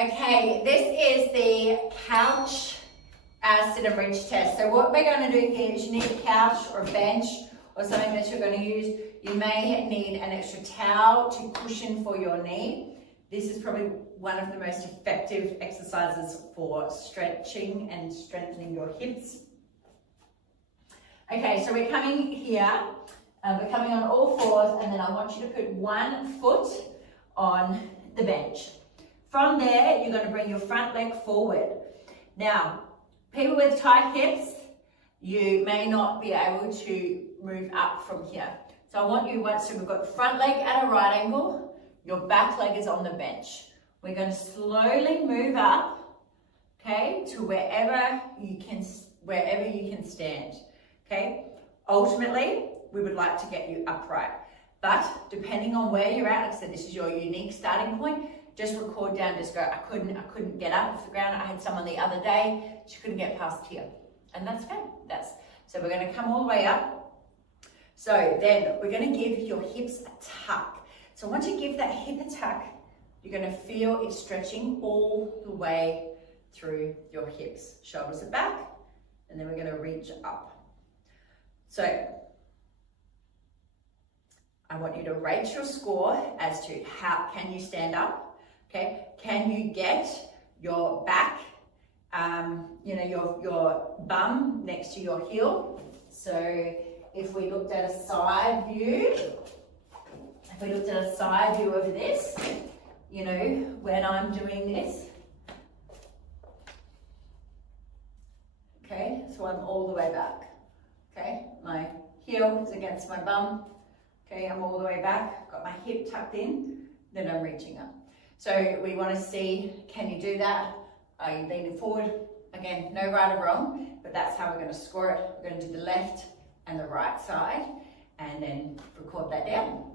Okay, this is the couch sit and reach test. So what we're going to do here is you need a couch or a bench or something that you're going to use. You may need an extra towel to cushion for your knee. This is probably one of the most effective exercises for stretching and strengthening your hips. Okay, so we're coming here, we're coming on all fours, and then I want you to put 1 foot on the bench. From there, you're going to bring your front leg forward. Now, people with tight hips, you may not be able to move up from here. So I want you, so we've got the front leg at a right angle, your back leg is on the bench. We're going to slowly move up, okay, to wherever you can stand, okay? Ultimately, we would like to get you upright, but depending on where you're at, like I said, this is your unique starting point. Just record down, just go, I couldn't get up off the ground. I had someone the other day, she couldn't get past here. And that's okay. So we're going to come all the way up. So then we're going to give your hips a tuck. So once you give that hip a tuck, you're going to feel it stretching all the way through your hips. Shoulders are back, and then we're going to reach up. So I want you to rate your score as to how can you stand up. Okay, can you get your back, your bum next to your heel? So if we looked at a side view, of this, when I'm doing this, okay, so I'm all the way back, okay, my heel is against my bum, okay, I'm all the way back, got my hip tucked in, then I'm reaching up. So we want to see, can you do that? Are you leaning forward? Again, no right or wrong, but that's how we're going to score it. We're going to do the left and the right side, and then record that down.